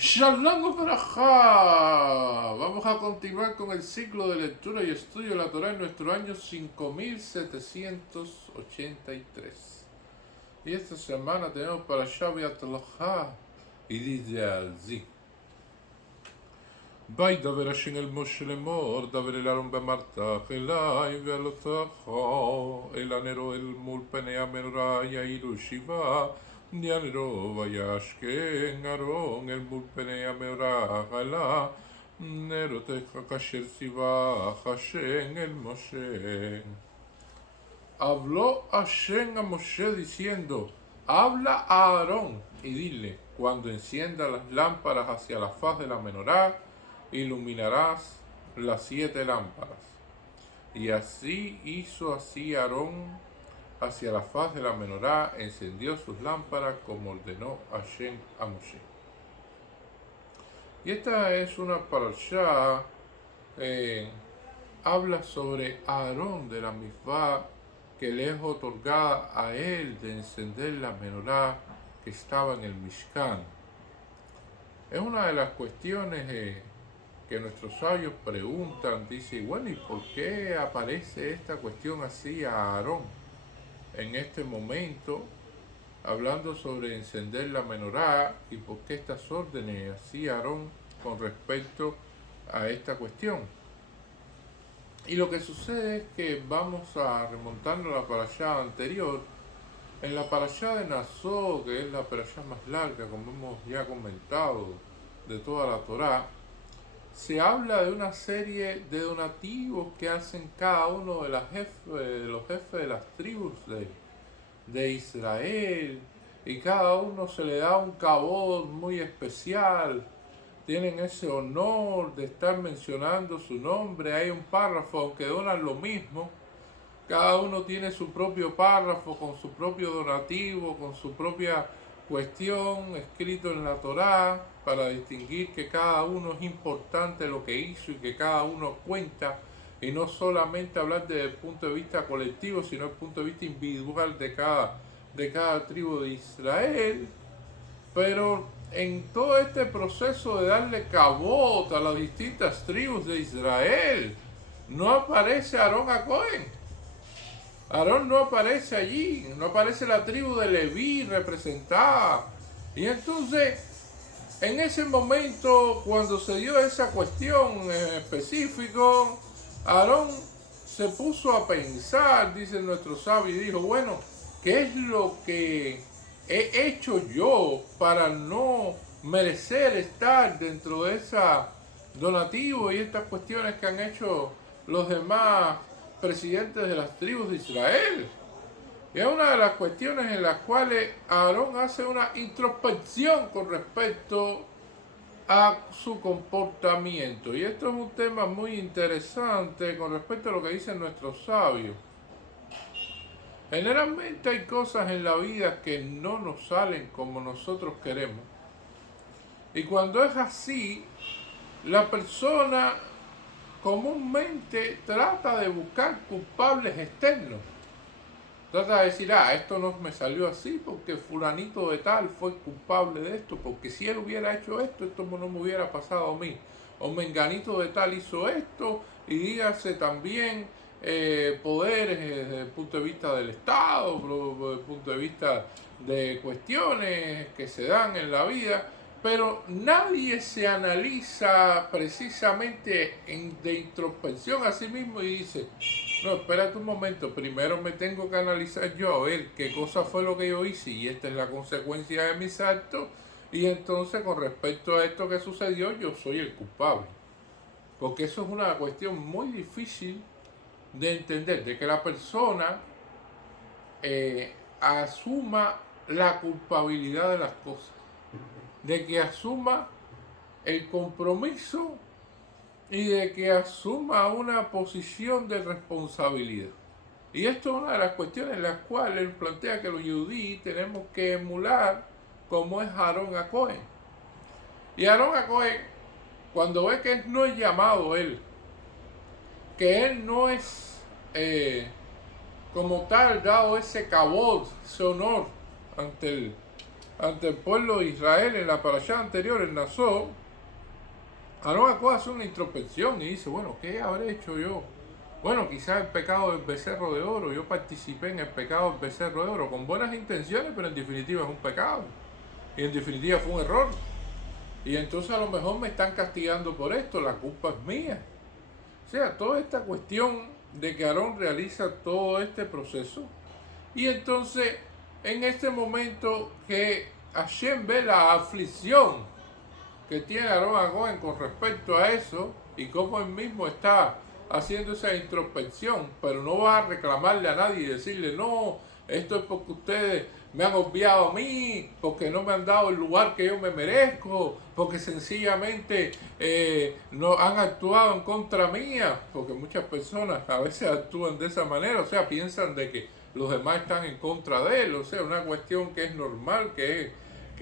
Shalom Barajá. Vamos a continuar con el ciclo de lectura y estudio de la Torah en nuestro año 5783. Y esta semana tenemos para Shaviat Lachá y dice así: וידבר השם אל משה לאמור, דבר אל אהרון במרתך אלי ואל אותך אל הנרו אל מול פני המנורה יעילו שבעה ינרו וישכן אהרון אל מול פני המנורה עלה נרותיך כאשר ציווה השם אל Moshe. Habló Hashem a Moshe diciendo: habla a Aarón y dile, cuando encienda las lámparas hacia la faz de la menorá, iluminarás las 7 lámparas. Y así hizo así Aarón hacia la faz de la menorá, encendió sus lámparas como ordenó Hashem a Moshe. Y esta es una parashá, habla sobre Aarón, de la mitzvah que le es otorgada a él de encender la menorá que estaba en el Mishkan. Es una de las cuestiones que nuestros sabios preguntan, dice, bueno, ¿y por qué aparece esta cuestión así a Aarón en este momento, hablando sobre encender la menorá, y por qué estas órdenes así a Aarón con respecto a esta cuestión? Y lo que sucede es que vamos a remontarnos a la parashá anterior. En la parashá de Nazó, que es la parashá más larga, como hemos ya comentado, de toda la Torá, se habla de una serie de donativos que hacen cada uno de los jefes de las tribus de Israel, y cada uno se le da un cabod muy especial. Tienen ese honor de estar mencionando su nombre. Hay un párrafo, aunque donan lo mismo, cada uno tiene su propio párrafo con su propio donativo, con su propia cuestión escrito en la Torá, para distinguir que cada uno es importante lo que hizo y que cada uno cuenta, y no solamente hablar desde el punto de vista colectivo, sino desde el punto de vista individual de cada tribu de Israel. Pero en todo este proceso de darle cabot a las distintas tribus de Israel, no aparece Aarón a Cohen. Aarón no aparece allí, no aparece la tribu de Leví representada. Y entonces, en ese momento, cuando se dio esa cuestión en específico, Aarón se puso a pensar, dice nuestro sabio, y dijo, bueno, ¿qué es lo que he hecho yo para no merecer estar dentro de esa donativo y estas cuestiones que han hecho los demás presidentes de las tribus de Israel? Y es una de las cuestiones en las cuales Aarón hace una introspección con respecto a su comportamiento. Y esto es un tema muy interesante con respecto a lo que dicen nuestros sabios. Generalmente hay cosas en la vida que no nos salen como nosotros queremos. Y cuando es así, la persona comúnmente trata de buscar culpables externos. Trata de decir, esto no me salió así porque fulanito de tal fue culpable de esto, porque si él hubiera hecho esto, esto no me hubiera pasado a mí. O menganito de tal hizo esto, y dígase también poderes desde el punto de vista del Estado, desde el punto de vista de cuestiones que se dan en la vida, pero nadie se analiza precisamente de introspección a sí mismo y dice, no, espérate un momento, primero me tengo que analizar yo a ver qué cosa fue lo que yo hice y esta es la consecuencia de mis actos, y entonces con respecto a esto que sucedió yo soy el culpable. Porque eso es una cuestión muy difícil de entender, de que la persona asuma la culpabilidad de las cosas, de que asuma el compromiso y de que asuma una posición de responsabilidad. Y esto es una de las cuestiones en las cuales él plantea que los judíos tenemos que emular como es Aarón a Cohen. Y Aarón a Cohen, cuando ve que él no es llamado él, que él no es como tal dado ese cabot, ese honor ante ante el pueblo de Israel en la parashá anterior, en Naso, Aarón Acob hace una introspección y dice, bueno, ¿qué habré hecho yo? Bueno, quizás el pecado del becerro de oro, yo participé en el pecado del becerro de oro con buenas intenciones, pero en definitiva es un pecado. Y en definitiva fue un error. Y entonces a lo mejor me están castigando por esto, la culpa es mía. O sea, toda esta cuestión de que Aarón realiza todo este proceso. Y entonces, en este momento que Hashem ve la aflicción que tiene Aarón a Cohen con respecto a eso y cómo él mismo está haciendo esa introspección, pero no va a reclamarle a nadie y decirle, no, esto es porque ustedes me han obviado a mí, porque no me han dado el lugar que yo me merezco, porque sencillamente no han actuado en contra mía, porque muchas personas a veces actúan de esa manera, o sea, piensan de que los demás están en contra de él, o sea, una cuestión que es normal, que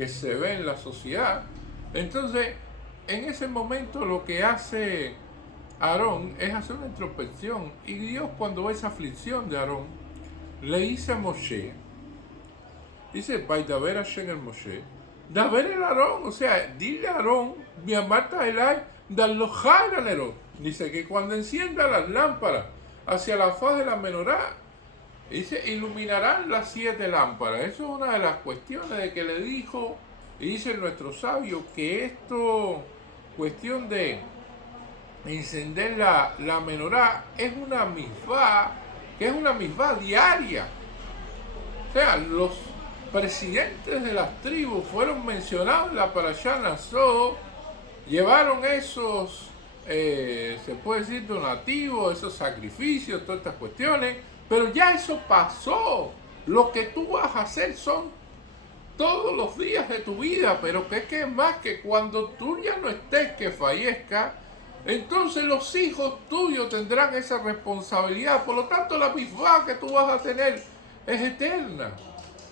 se ve en la sociedad. Entonces, en ese momento lo que hace Aarón es hacer una introspección. Y Dios, cuando ve esa aflicción de Aarón, le dice a Moshe, dice, Vaidaber Hashem el Moshe, Daber el Aarón, o sea, dile a Aarón, mi amarta elay, dalojar al Aarón. Dice que cuando encienda las lámparas hacia la faz de la menorá, dice, iluminarán las 7 lámparas. Eso es una de las cuestiones de que le dijo, y dice nuestro sabio, que esto, cuestión de encender la menorá, es una misvá, que es una misvá diaria. O sea, los presidentes de las tribus fueron mencionados en la parashá Naso, llevaron esos, se puede decir, donativos, esos sacrificios, todas estas cuestiones, pero ya eso pasó. Lo que tú vas a hacer son todos los días de tu vida, pero que es más que cuando tú ya no estés, que fallezca, entonces los hijos tuyos tendrán esa responsabilidad. Por lo tanto, la misvá que tú vas a tener es eterna.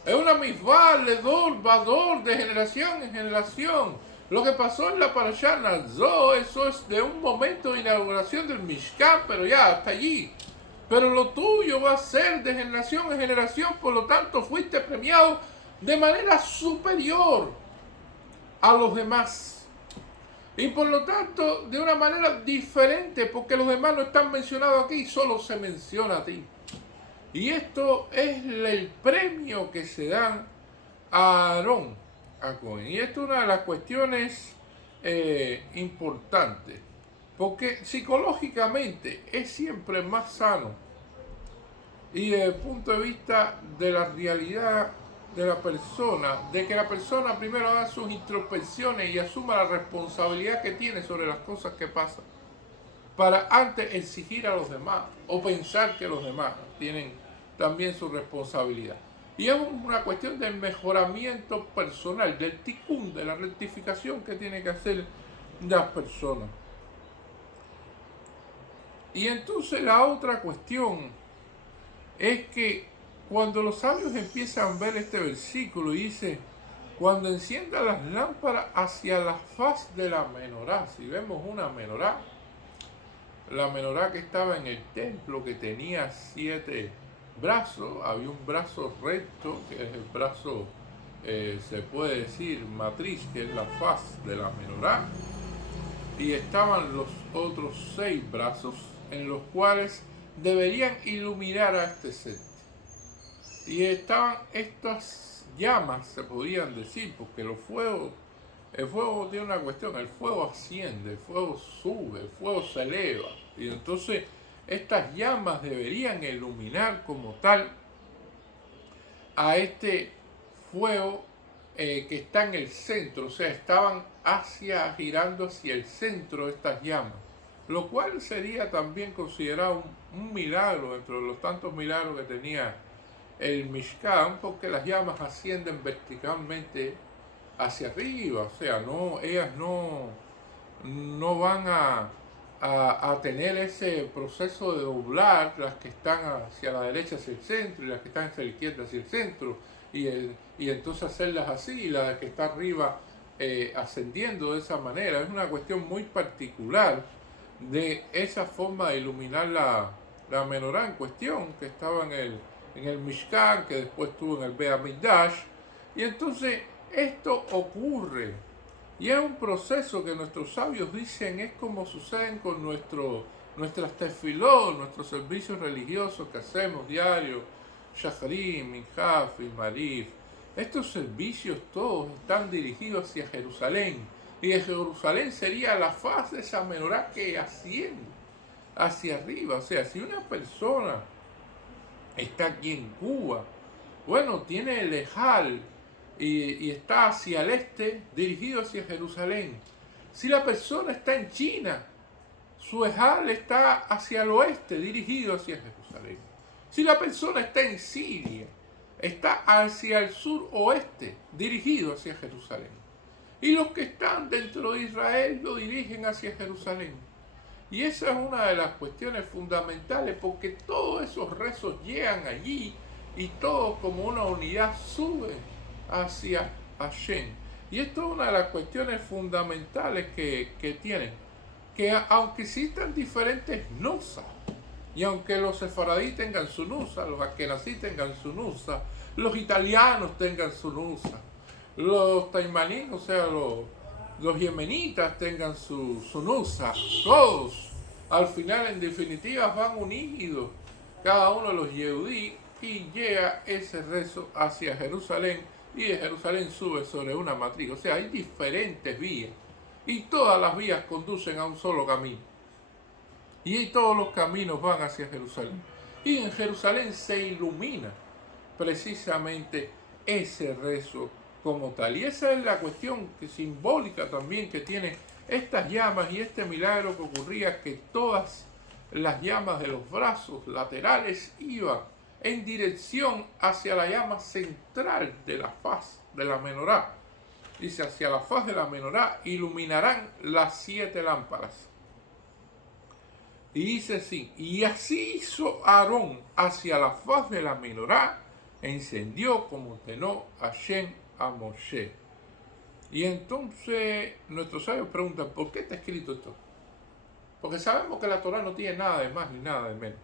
Es una misvá, ledor, vador, de generación en generación. Lo que pasó en la parashá Naso, eso es de un momento de inauguración del Mishkan, pero ya hasta allí. Pero lo tuyo va a ser de generación en generación, por lo tanto fuiste premiado de manera superior a los demás. Y por lo tanto, de una manera diferente, porque los demás no están mencionados aquí, solo se menciona a ti. Y esto es el premio que se dan a Aarón, a Cohen. Y esto es una de las cuestiones importantes, porque psicológicamente es siempre más sano y desde el punto de vista de la realidad de la persona, de que la persona primero haga sus introspecciones y asuma la responsabilidad que tiene sobre las cosas que pasan, para antes exigir a los demás o pensar que los demás tienen también su responsabilidad. Y es una cuestión del mejoramiento personal, del tikkun, de la rectificación que tiene que hacer las personas. Y entonces la otra cuestión es que cuando los sabios empiezan a ver este versículo y dice, cuando encienda las lámparas hacia la faz de la menorá, si vemos una menorá, la menorá que estaba en el templo, que tenía 7 brazos, había un brazo recto, que es el brazo, se puede decir, matriz, que es la faz de la menorá, y estaban los otros 6 brazos, en los cuales deberían iluminar a este set. Y estaban estas llamas, se podrían decir, porque el fuego tiene una cuestión, el fuego asciende, el fuego sube, el fuego se eleva. Y entonces estas llamas deberían iluminar como tal a este fuego que está en el centro, o sea, estaban girando hacia el centro de estas llamas, lo cual sería también considerado un milagro dentro de los tantos milagros que tenía el Mishkan, porque las llamas ascienden verticalmente hacia arriba, o sea, ellas no van a tener ese proceso de doblar, las que están hacia la derecha hacia el centro y las que están hacia la izquierda hacia el centro, y entonces hacerlas así, y la que está arriba ascendiendo de esa manera. Es una cuestión muy particular de esa forma de iluminar la menorá en cuestión, que estaba en el Mishkan, que después estuvo en el Beit HaMikdash. Y entonces Esto ocurre y es un proceso que nuestros sabios dicen es como suceden con nuestras tefilot, nuestros servicios religiosos que hacemos diario, Shacharim, Minhaf y Marif. Estos servicios todos están dirigidos hacia Jerusalén, y de Jerusalén sería la faz de esa menorá que asciende hacia arriba. O sea, si una persona está aquí en Cuba, bueno, tiene el Ejal y está hacia el este, dirigido hacia Jerusalén. Si la persona está en China, su Ejal está hacia el oeste, dirigido hacia Jerusalén. Si la persona está en Siria, está hacia el sur-oeste, dirigido hacia Jerusalén. Y los que están dentro de Israel lo dirigen hacia Jerusalén. Y esa es una de las cuestiones fundamentales, porque todos esos rezos llegan allí y todos como una unidad suben hacia Hashem. Y esto es una de las cuestiones fundamentales que tienen, que aunque existan diferentes nusas, y aunque los sefaradí tengan su nusa, los askenazí tengan su nusa, los italianos tengan su nusa, los taimaníes, o sea, los yemenitas tengan su nusa, todos al final en definitiva van unidos, cada uno de los yehudí, y llega ese rezo hacia Jerusalén, y de Jerusalén sube sobre una matriz. O sea, hay diferentes vías y todas las vías conducen a un solo camino, y todos los caminos van hacia Jerusalén, y en Jerusalén se ilumina precisamente ese rezo como tal. Y esa es la cuestión simbólica también que tiene estas llamas y este milagro que ocurría, que todas las llamas de los brazos laterales iban en dirección hacia la llama central de la faz de la menorá. Dice, hacia la faz de la menorá iluminarán las 7 lámparas. Y dice así, y así hizo Aarón hacia la faz de la menorá, encendió como ordenó Hashem a Moshe. Y entonces nuestros sabios preguntan, ¿por qué está escrito esto? Porque sabemos que la Torá no tiene nada de más ni nada de menos.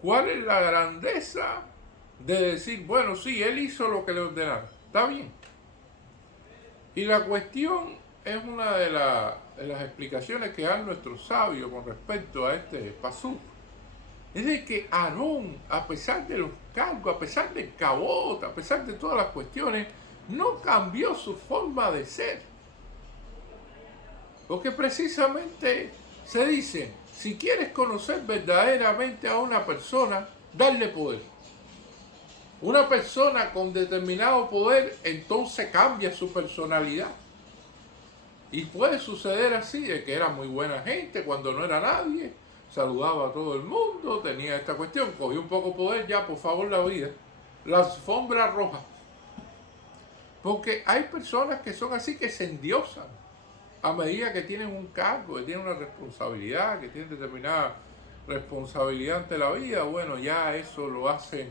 ¿Cuál es la grandeza de decir, bueno, sí, él hizo lo que le ordenaron? Está bien. Y la cuestión es una de las explicaciones que dan nuestros sabios con respecto a este pasú. Es de que Aarón, a pesar de los cargos, a pesar del cabot, a pesar de todas las cuestiones, no cambió su forma de ser. Porque precisamente se dice, si quieres conocer verdaderamente a una persona, darle poder. Una persona con determinado poder, entonces cambia su personalidad. Y puede suceder así, de que era muy buena gente cuando no era nadie, saludaba a todo el mundo, tenía esta cuestión, cogió un poco de poder, ya por favor la vida, la alfombra roja. Porque hay personas que son así, que se endiosan a medida que tienen un cargo, que tienen una responsabilidad, que tienen determinada responsabilidad ante la vida. Bueno, ya eso lo hacen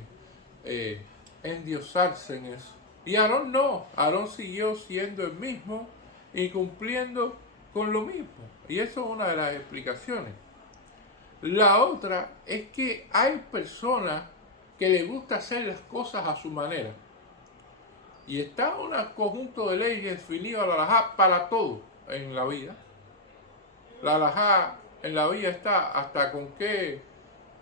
endiosarse en eso. Y Aarón no, Aarón siguió siendo el mismo y cumpliendo con lo mismo. Y eso es una de las explicaciones. La otra es que hay personas que les gusta hacer las cosas a su manera. Y está un conjunto de leyes definido a la halajá para todo en la vida. La halajá en la vida está hasta con qué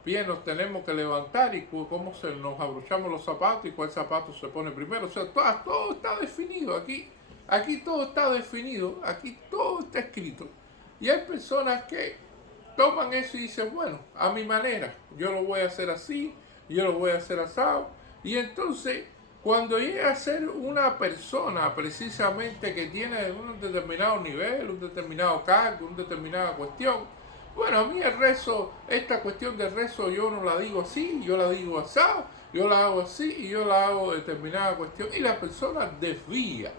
pie nos tenemos que levantar y cómo nos abrochamos los zapatos y cuál zapato se pone primero. O sea, todo está definido. Aquí todo está definido, aquí todo está escrito. Y hay personas que toman eso y dicen, bueno, a mi manera, yo lo voy a hacer así, yo lo voy a hacer asado. Y entonces, cuando llega a ser una persona precisamente que tiene un determinado nivel, un determinado cargo, una determinada cuestión, bueno, a mí el rezo, esta cuestión del rezo yo no la digo así, yo la digo asado, yo la hago así y yo la hago determinada cuestión. Y la persona desvía.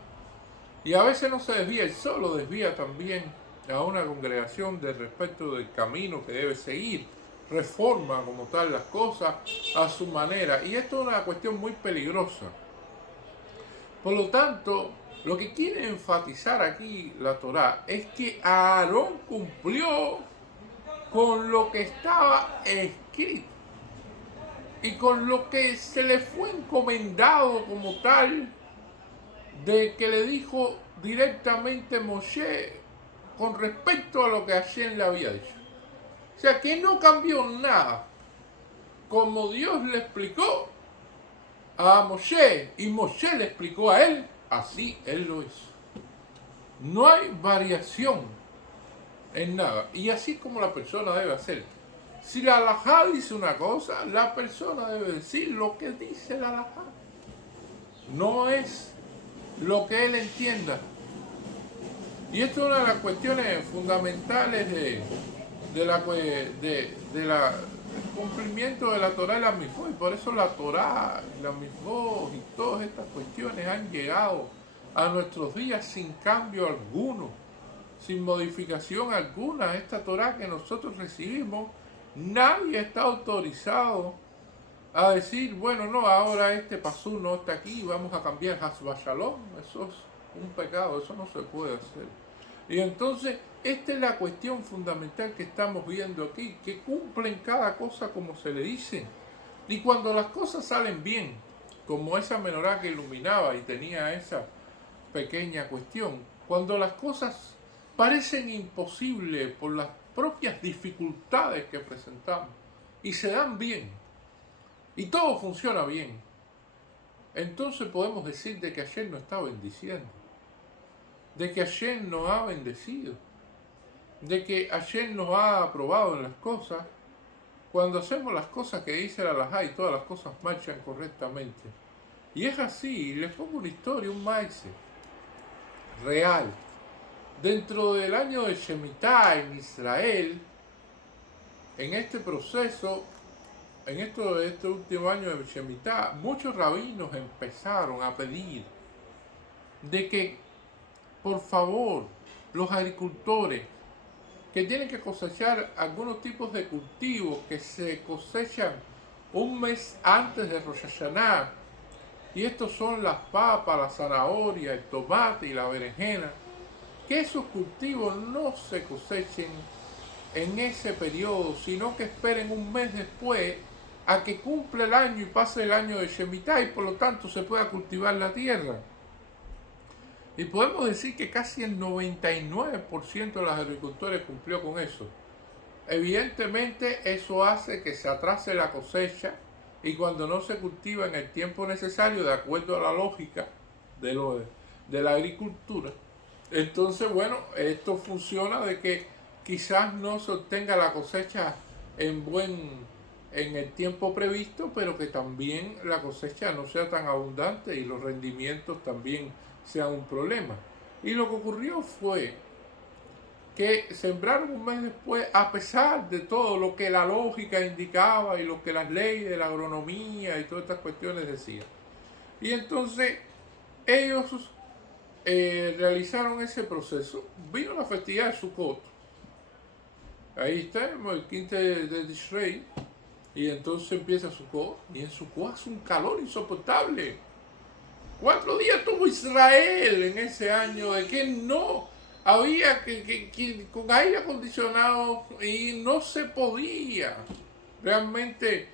Y a veces no se desvía él solo, desvía también a una congregación del respecto del camino que debe seguir, reforma como tal las cosas a su manera. Y esto es una cuestión muy peligrosa. Por lo tanto, lo que quiere enfatizar aquí la Torá es que Aarón cumplió con lo que estaba escrito y con lo que se le fue encomendado como tal de que le dijo directamente Moshe con respecto a lo que Hashem le había dicho. O sea que no cambió nada. Como Dios le explicó a Moshe y Moshe le explicó a él, así él lo hizo. No hay variación en nada. Y así como la persona debe hacer. Si la halajá dice una cosa, la persona debe decir lo que dice la halajá. No es lo que él entienda. Y esto es una de las cuestiones fundamentales del cumplimiento de la Torá y la Mitzvot. Y por eso la Torá, la Mitzvot y todas estas cuestiones han llegado a nuestros días sin cambio alguno, sin modificación alguna. Esta Torá que nosotros recibimos, nadie está autorizado a decir, bueno, no, ahora este pasú no está aquí, vamos a cambiar Hasba Shalom. Eso es un pecado, eso no se puede hacer. Y entonces, esta es la cuestión fundamental que estamos viendo aquí, que cumplen cada cosa como se le dice. Y cuando las cosas salen bien, como esa menorá que iluminaba y tenía esa pequeña cuestión, cuando las cosas parecen imposibles por las propias dificultades que presentamos y se dan bien, y todo funciona bien, entonces podemos decir de que Hashem nos está bendiciendo, de que Hashem nos ha bendecido, de que Hashem nos ha aprobado en las cosas, cuando hacemos las cosas que dice la halajá y todas las cosas marchan correctamente. Y es así. Les pongo una historia, un maíz real. Dentro del año de Shemitah en Israel, en este proceso, este último año de Shemitah, muchos rabinos empezaron a pedir de que, por favor, los agricultores que tienen que cosechar algunos tipos de cultivos que se cosechan un mes antes de Rosh Hashanah, y estos son las papas, la zanahoria, el tomate y la berenjena, que esos cultivos no se cosechen en ese periodo, sino que esperen un mes después a que cumpla el año y pase el año de Shemitah y por lo tanto se pueda cultivar la tierra. Y podemos decir que casi el 99% de los agricultores cumplió con eso. Evidentemente eso hace que se atrase la cosecha y cuando no se cultiva en el tiempo necesario, de acuerdo a la lógica de la agricultura, entonces bueno, esto funciona de que quizás no se obtenga la cosecha en el tiempo previsto, pero que también la cosecha no sea tan abundante y los rendimientos también sean un problema. Y lo que ocurrió fue que sembraron un mes después, a pesar de todo lo que la lógica indicaba y lo que las leyes de la agronomía y todas estas cuestiones decían. Y entonces ellos realizaron ese proceso. Vino la festividad de Sukkot. Ahí está, el 15 de Tishrei. Y entonces empieza Sukkot. Y en Sukkot hace un calor insoportable. 4 días tuvo Israel en ese año de que no había que con aire acondicionado y no se podía realmente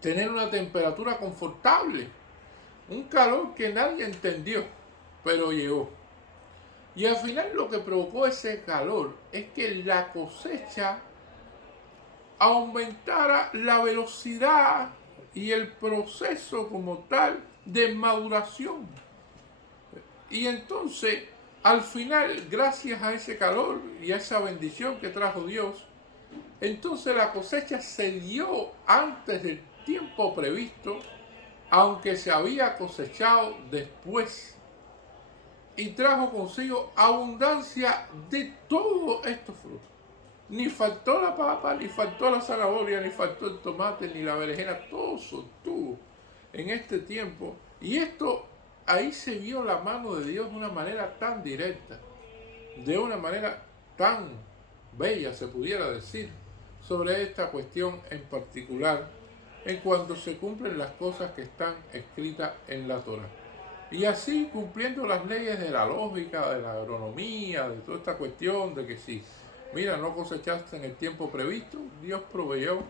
tener una temperatura confortable. Un calor que nadie entendió, pero llegó. Y al final lo que provocó ese calor es que la cosecha aumentara la velocidad y el proceso como tal de maduración. Y entonces, al final, gracias a ese calor y a esa bendición que trajo Dios, entonces la cosecha se dio antes del tiempo previsto, aunque se había cosechado después. Y trajo consigo abundancia de todos estos frutos. Ni faltó la papa, ni faltó la zanahoria, ni faltó el tomate, ni la berenjena. Todo se obtuvo en este tiempo. Y esto, ahí se vio la mano de Dios de una manera tan directa, de una manera tan bella, se pudiera decir, sobre esta cuestión en particular, en cuanto se cumplen las cosas que están escritas en la Torá. Y así, cumpliendo las leyes de la lógica, de la agronomía, de toda esta cuestión de que si, mira, no cosechaste en el tiempo previsto, Dios proveyó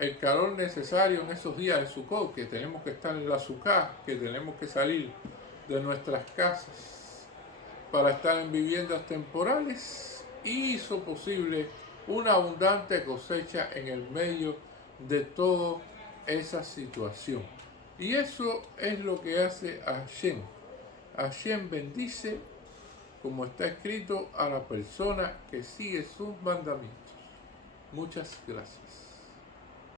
el calor necesario en esos días de Sukkot, que tenemos que estar en la Sukkah, que tenemos que salir de nuestras casas para estar en viviendas temporales, hizo posible una abundante cosecha en el medio de toda esa situación. Y eso es lo que hace Hashem. Hashem bendice, como está escrito, a la persona que sigue sus mandamientos. Muchas gracias.